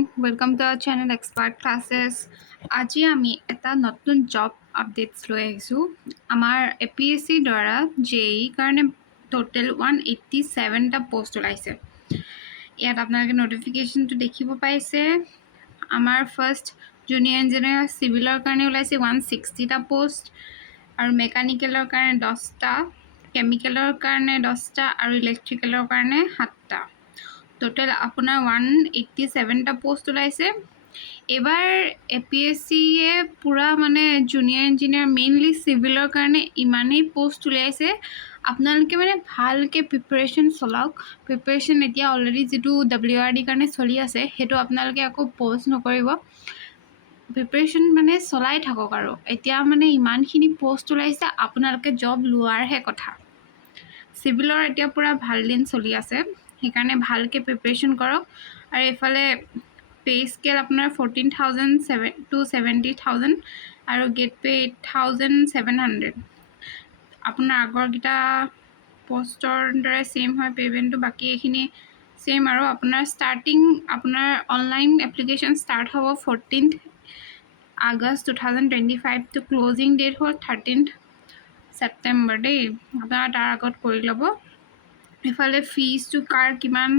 Welcome to our channel Expert Classes. আজি আমি এটা নতুন জব আপডেটস লৈ আহিছো আমাৰ এপিএসসি দ্বাৰা জেই কাৰণে টোটাল 187 টা পোষ্ট ওলাইছে ইয়াত আপোনালোকে নোটিফিকেশনটো দেখিব পাইছে আমাৰ ফাৰ্স্ট জুনিয়ৰ ইঞ্জিনিয়াৰ সিভিলৰ কাৰণে ওলাইছে 160 টা পোষ্ট আৰু মেকানিকেলৰ কাৰণে 10 টা কেমিকেলৰ কাৰণে 10 টা আৰু ইলেক্ট্ৰিকেলৰ কাৰণে 7 টা টোটাল আপোনাৰ 187 টা পোষ্ট ওলাইছে এবাৰ এপিএসসি এ পুৰা মানে জুনিয়ৰ ইঞ্জিনিয়াৰ মেইনলি সিভিলৰ কাৰণে ইমানেই পোষ্ট উলিয়াইছে আপোনালোকে মানে ভালকে প্ৰিপাৰেচন চলাওক প্ৰিপাৰেচন এতিয়া অলৰেডি যেটো ডব্লিউআৰডি কাৰণে চলি আছে হেতু আপোনালোকে আকৌ পজ নকৰিব প্ৰিপাৰেচন মানে চলাই থাকক আৰু এতিয়া মানে ইমানখিনি পোষ্ট ওলাইছে আপোনালোকে জব লোৱাৰহে কথা সিভিলৰ এতিয়া পুৰা ভাল দিন চলি আছে সেইকাৰণে ভালকে প্ৰিপাৰেচন কৰক আৰু এফালে পে স্কেল আপোনাৰ 14000 to 70000 আৰু গেট পে 8700 আপোনাৰ আগৰ গিটা পোষ্টৰ দৰে সেম হয় পেমেন্টটো বাকি এখিনি সেম আৰু আপোনাৰ স্টাৰ্টিং আপোনাৰ অনলাইন এপ্লিকেশন স্টাৰ্ট হ'ব 14th August 2025 to closing date হ'ল 13th September দেই আপোনাৰ তাৰ আগত কৰি ল'ব এফালে ফিজ টু কাৰ কিমান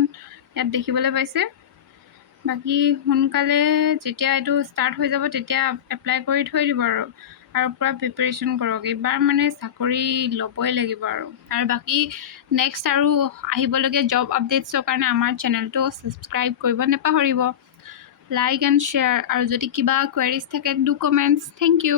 ইয়াত দেখিবলৈ পাইছে বাকি সোনকালে যেতিয়া এটো স্টাৰ্ট হৈ যাব তেতিয়া এপ্লাই কৰি থৈ দিব আৰু পুৰা প্ৰিপাৰেচন কৰক এবাৰ মানে চাকৰি লবই লাগিব আৰু বাকি নেক্সট আৰু আহিবলগীয়া জব আপডেটছৰ কাৰণে আমাৰ চেনেলটো সাবস্ক্ৰাইব কৰিব নেপাহৰিব লাইক এণ্ড শ্বেয়াৰ আৰু যদি কিবা কোৱেৰিজ থাকে ডু কমেন্টছ থ্যাংক ইউ